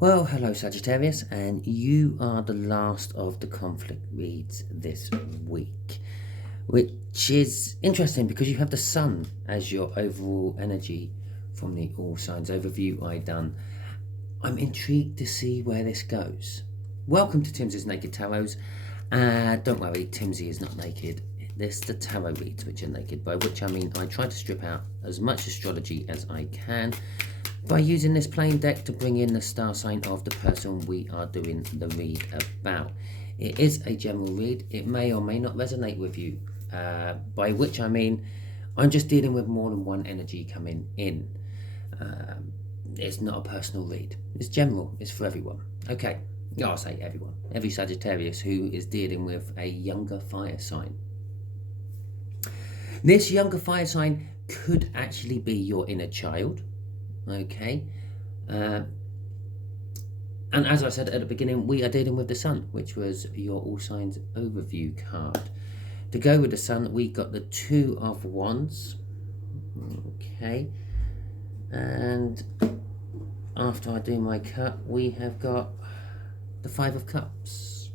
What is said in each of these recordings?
Well, hello Sagittarius, and you are the last of the conflict reads this week, which is interesting because you have the Sun as your overall energy from the All Signs overview I done. I'm intrigued to see where this goes. Welcome to Timsy's Naked Tarots. Don't worry, Timsy is not naked. This the tarot reads which are naked, by which I mean I try to strip out as much astrology as I can by using this plain deck to bring in the star sign of the person we are doing the read about. It is a general read. It may or may not resonate with you, by which I mean I'm just dealing with more than one energy coming in. It's not a personal read. It's general. It's for everyone. Okay, I'll say everyone. Every Sagittarius who is dealing with a younger fire sign. This younger fire sign could actually be your inner child. Okay, and as I said at the beginning, we are dealing with the Sun, which was your All Signs overview card. To go with the Sun, we got the Two of Wands. Okay, and after I do my cut, we have got the Five of Cups.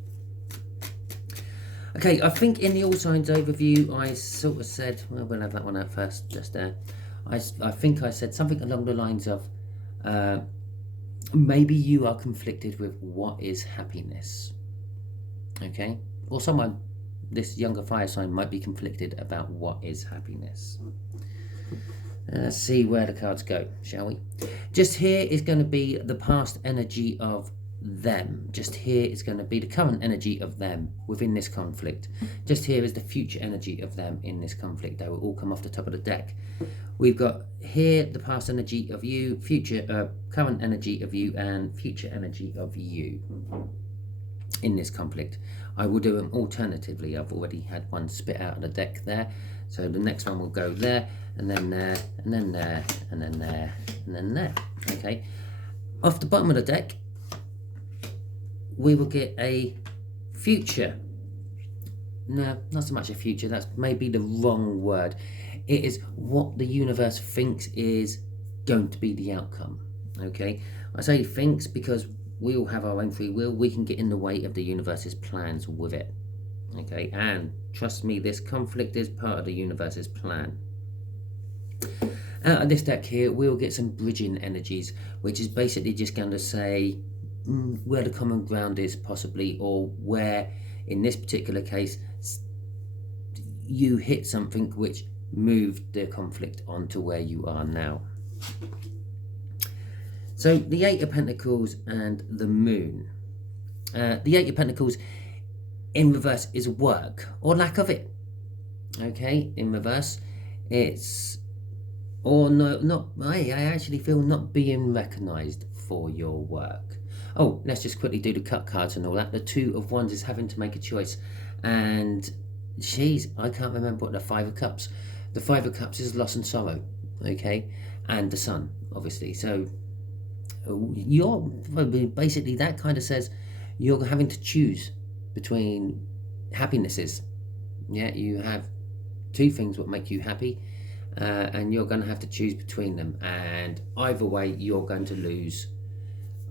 Okay, I think in the All Signs overview, I sort of said, well, we'll have that one out first, just there. I think I said something along the lines of, maybe you are conflicted with what is happiness. Okay? Or someone, this younger fire sign, might be conflicted about what is happiness. Let's see where the cards go, shall we? Just here is going to be the past energy of them. Just here is going to be the current energy of them within this conflict. Just here is the future energy of them in this conflict. They will all come off the top of the deck. We've got here the past energy of you, future, current energy of you, and future energy of you in this conflict. I will do them alternatively. I've already had one spit out of the deck there. So the next one will go there, and then there, and then there, and then there, and then there. Okay. Off the bottom of the deck, we will get a future. No, not so much a future. That's maybe the wrong word. It is what the universe thinks is going to be the outcome. Okay, I say thinks because we all have our own free will. We can get in the way of the universe's plans with it. Okay, and trust me, this conflict is part of the universe's plan. Out of this deck here, we'll get some bridging energies, which is basically just going to say where the common ground is possibly, or where in this particular case you hit something which moved the conflict onto where you are now. So the Eight of Pentacles and the Moon. The Eight of Pentacles in reverse is work or lack of it. Okay, in reverse it's, or no, not, I actually feel not being recognized for your work. Oh, let's just quickly do the cut cards and all that. The Two of Wands is having to make a choice, and I can't remember what the Five of Cups. The Five of Cups is loss and sorrow, okay, and the Sun, obviously. So you're basically, that kind of says you're having to choose between happinesses. Yeah, you have two things what make you happy, and you're going to have to choose between them, and either way you're going to lose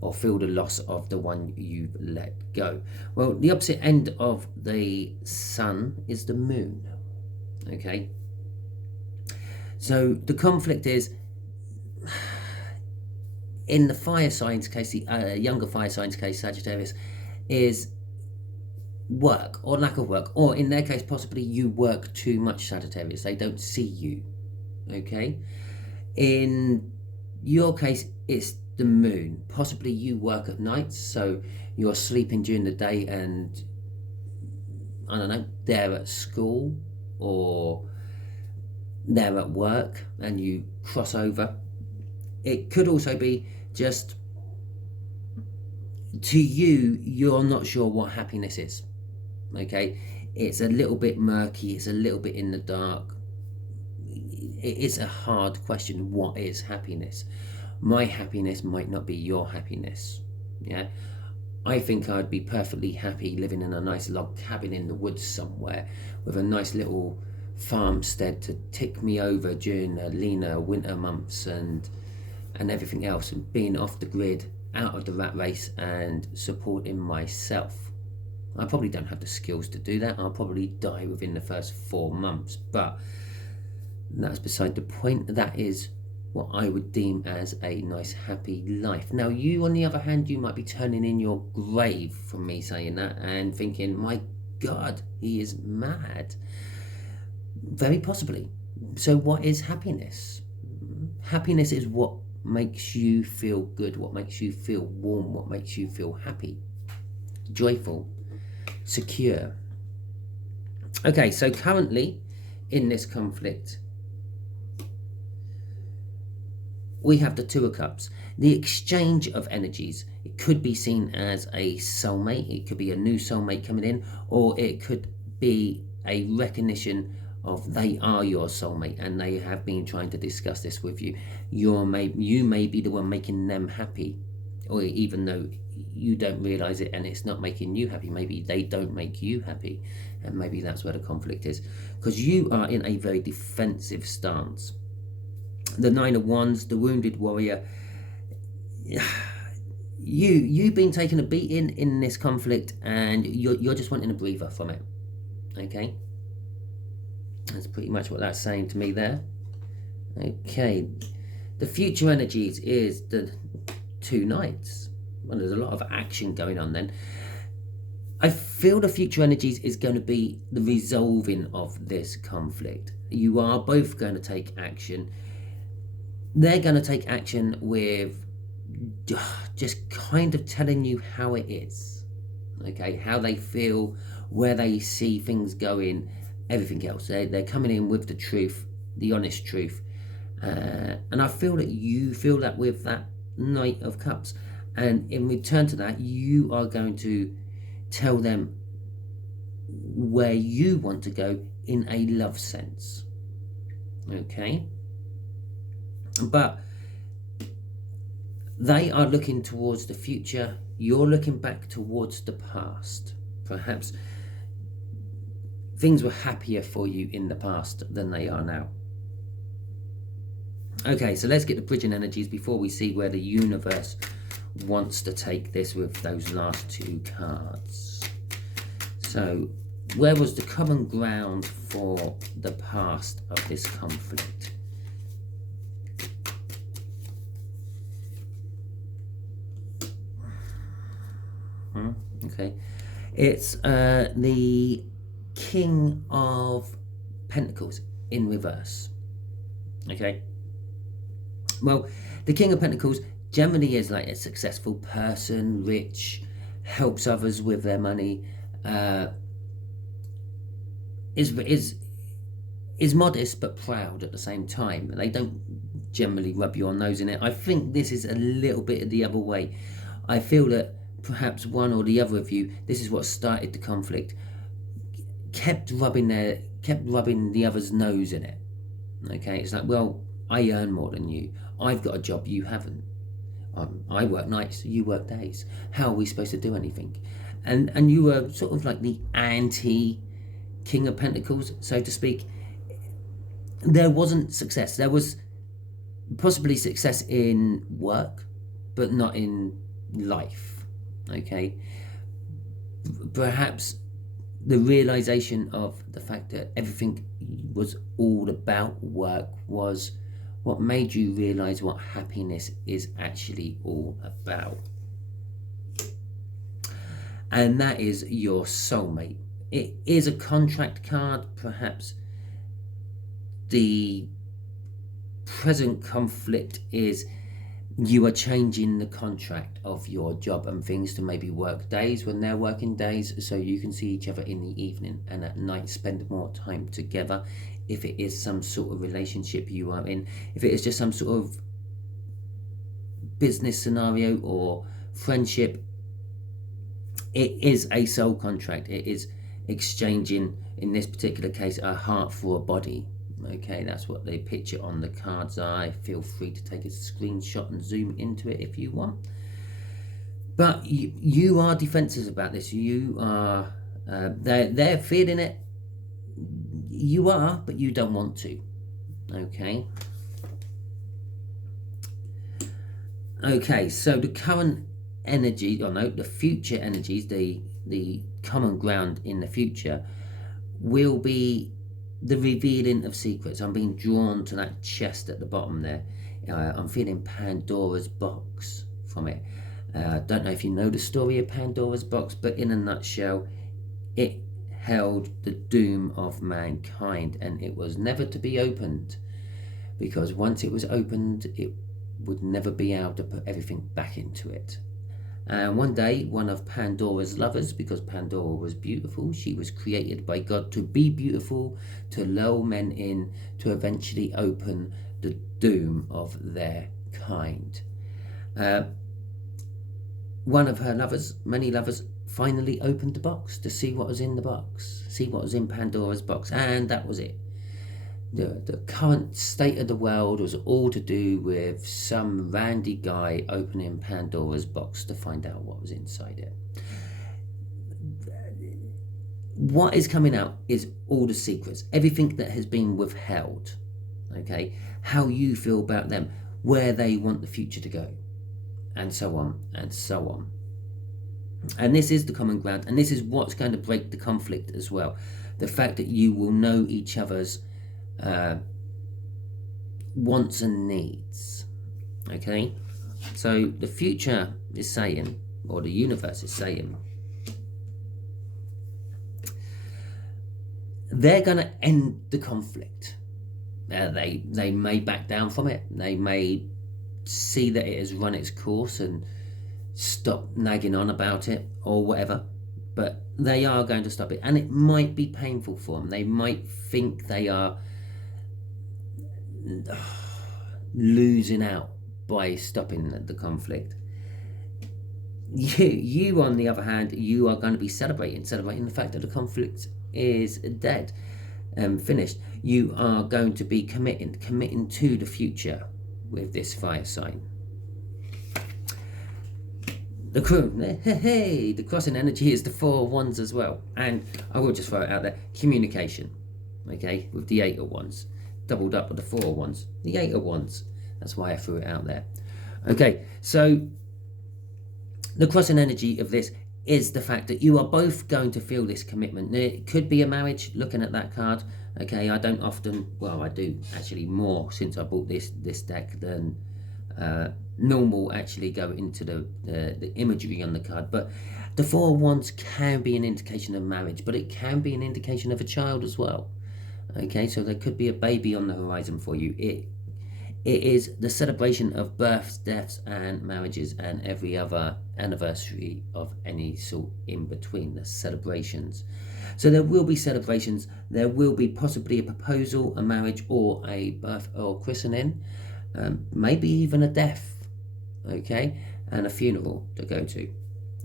or feel the loss of the one you've let go. Well, the opposite end of the Sun is the Moon. Okay, so the conflict is, in the fire signs case, the younger fire signs case, Sagittarius, is work or lack of work, or in their case possibly you work too much, Sagittarius. They don't see you. Okay, in your case it's the Moon. Possibly you work at night, so you're sleeping during the day, and I don't know, they're at school or they're at work and you cross over. It could also be just, to you, you're not sure what happiness is. Okay, it's a little bit murky, it's a little bit in the dark. It is a hard question. What is happiness? My happiness might not be your happiness. Yeah, I think I'd be perfectly happy living in a nice log cabin in the woods somewhere with a nice little farmstead to tick me over during the leaner winter months and everything else, and being off the grid out of the rat race and supporting myself. I probably don't have the skills to do that. I'll probably die within the first 4 months, but that's beside the point. That is what I would deem as a nice, happy life. Now, you, on the other hand, you might be turning in your grave from me saying that and thinking, my God, he is mad. Very possibly. So what is happiness? Happiness is what makes you feel good, what makes you feel warm, what makes you feel happy, joyful, secure. Okay, so currently in this conflict, we have the Two of Cups. The exchange of energies. It could be seen as a soulmate. It could be a new soulmate coming in, or it could be a recognition of they are your soulmate and they have been trying to discuss this with you. You may be the one making them happy, or even though you don't realize it and it's not making you happy, maybe they don't make you happy, and maybe that's where the conflict is, because you are in a very defensive stance. The Nine of Wands, the wounded warrior. You've been taking a beating in this conflict, and you're just wanting a breather from it. Okay, that's pretty much what that's saying to me there. Okay, the future energies is the Two Knights. Well, there's a lot of action going on then. I feel the future energies is going to be the resolving of this conflict. You are both going to take action. They're going to take action with just kind of telling you how it is, okay, how they feel, where they see things going, everything else. They're coming in with the truth, the honest truth, and I feel that you feel that with that Knight of Cups, and in return to that, you are going to tell them where you want to go in a love sense, okay? But they are looking towards the future. You're looking back towards the past. Perhaps things were happier for you in the past than they are now. Okay, so let's get the bridging energies before we see where the universe wants to take this with those last two cards. So, where was the common ground for the past of this conflict? Okay, it's the King of Pentacles in reverse. Okay, well, the King of Pentacles generally is like a successful person, rich, helps others with their money, is modest but proud at the same time. They don't generally rub your nose in it. I think this is a little bit the other way. I feel that perhaps one or the other of you, this is what started the conflict, kept rubbing the other's nose in it. Okay, it's like, well, I earn more than you. I've got a job you haven't. I work nights, you work days. How are we supposed to do anything? And you were sort of like the anti-King of Pentacles, so to speak. There wasn't success. There was possibly success in work, but not in life. Okay, perhaps the realization of the fact that everything was all about work was what made you realize what happiness is actually all about. And that is your soulmate. It is a contract card. Perhaps the present conflict is you are changing the contract of your job and things to maybe work days when they're working days, so you can see each other in the evening, and at night spend more time together. If it is some sort of relationship you are in, if it is just some sort of business scenario or friendship, it is a soul contract. It is exchanging, in this particular case, a heart for a body. Okay, that's what the picture on the cards are. Feel free to take a screenshot and zoom into it if you want. But you are defensive about this. You are, they're feeling it. You are, but you don't want to. Okay. Okay, so the current energy, or no, the future energies, the common ground in the future will be the revealing of secrets. I'm being drawn to that chest at the bottom there. I'm feeling Pandora's box from it. Don't know if you know the story of Pandora's box, but in a nutshell, it held the doom of mankind, and it was never to be opened, because once it was opened, it would never be able to put everything back into it. And one day, one of Pandora's lovers, because Pandora was beautiful, she was created by God to be beautiful, to lure men in, to eventually open the doom of their kind. One of her lovers, many lovers, finally opened the box to see what was in the box, see what was in Pandora's box, and that was it. The current state of the world was all to do with some randy guy opening Pandora's box to find out what was inside it. What is coming out is all the secrets, everything that has been withheld, okay? How you feel about them, where they want the future to go, and so on, and so on. And this is the common ground, and this is what's going to break the conflict as well. The fact that you will know each other's wants and needs. Okay, so the future is saying, or the universe is saying, they're going to end the conflict. They may back down from it. They may see that it has run its course and stop nagging on about it or whatever, but they are going to stop it, and it might be painful for them. They might think they are losing out by stopping the conflict. You on the other hand, you are going to be celebrating the fact that the conflict is dead and finished. You are going to be committing to the future with this fire sign. The crew, hey, the crossing energy is the 4 of Wands as well, and I will just throw it out there, communication, okay, with the 8 of Wands, doubled up with the 4 of Wands, the 8 of Wands, that's why I threw it out there. Okay, so the crossing energy of this is the fact that you are both going to feel this commitment. It could be a marriage, looking at that card, okay, I don't often, well, I do actually more since I bought this deck than normal actually go into the imagery on the card, but the 4 of Wands can be an indication of marriage, but it can be an indication of a child as well. Okay, so there could be a baby on the horizon for you. It is the celebration of births, deaths, and marriages, and every other anniversary of any sort in between, the celebrations. So there will be celebrations, there will be possibly a proposal, a marriage, or a birth or christening, maybe even a death, okay, and a funeral to go to.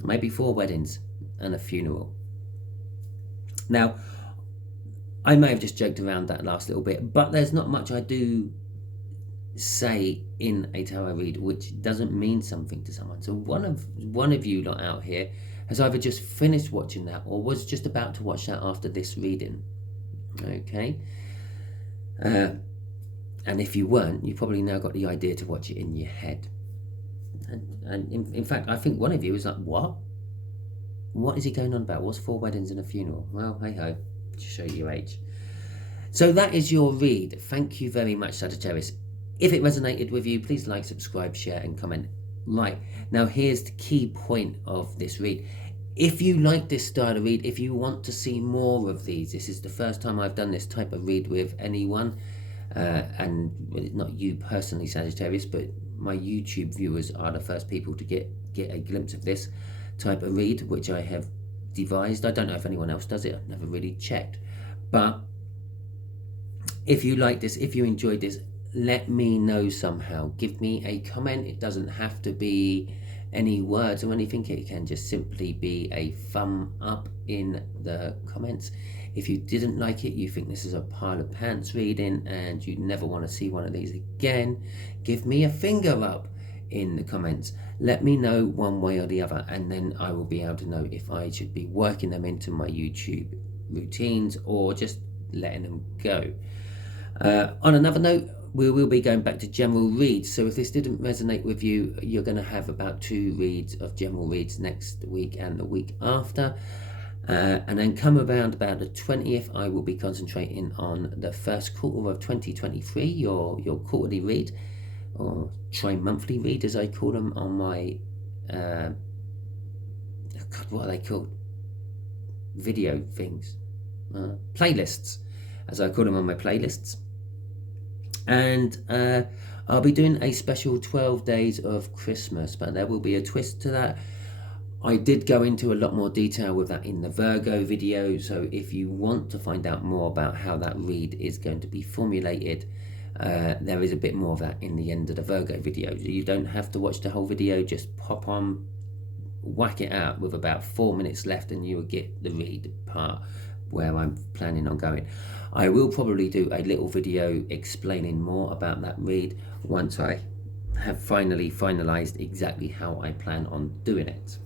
Maybe 4 weddings and a funeral. Now, I may have just joked around that last little bit, but there's not much I do say in a tarot read which doesn't mean something to someone. So one of you lot out here has either just finished watching that or was just about to watch that after this reading, okay? And if you weren't, you probably now got the idea to watch it in your head. And in fact, I think one of you is like, what? What is he going on about? What's 4 weddings and a funeral? Well, hey-ho, to show you your age. So that is your read. Thank you very much, Sagittarius. If it resonated with you, please like, subscribe, share, and comment. Right, now here's the key point of this read. If you like this style of read, if you want to see more of these, this is the first time I've done this type of read with anyone, and not you personally, Sagittarius, but my YouTube viewers are the first people to get a glimpse of this type of read, which I have devised. I don't know if anyone else does it, I've never really checked, but if you like this, if you enjoyed this, let me know somehow. Give me a comment. It doesn't have to be any words or anything, it can just simply be a thumb up in the comments. If you didn't like it, you think this is a pile of pants reading and you never want to see one of these again, give me a finger up in the comments. Let me know one way or the other, and then I will be able to know if I should be working them into my YouTube routines or just letting them go. On another note, we will be going back to general reads. So if this didn't resonate with you, you're going to have about 2 reads of general reads next week and the week after. And then come around about the 20th, I will be concentrating on the first quarter of 2023, your quarterly read, or tri-monthly read as I call them on my, God, what are they called? Video things. Playlists, as I call them on my playlists. And I'll be doing a special 12 days of Christmas, but there will be a twist to that. I did go into a lot more detail with that in the Virgo video, so if you want to find out more about how that read is going to be formulated, there is a bit more of that in the end of the Virgo video. You don't have to watch the whole video, just pop on, whack it out with about 4 minutes left and you will get the read part where I'm planning on going. I will probably do a little video explaining more about that read once I have finally finalized exactly how I plan on doing it.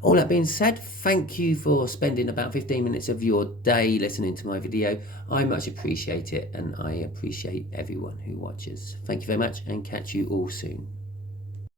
All that being said, thank you for spending about 15 minutes of your day listening to my video. I much appreciate it, and I appreciate everyone who watches. Thank you very much, and catch you all soon.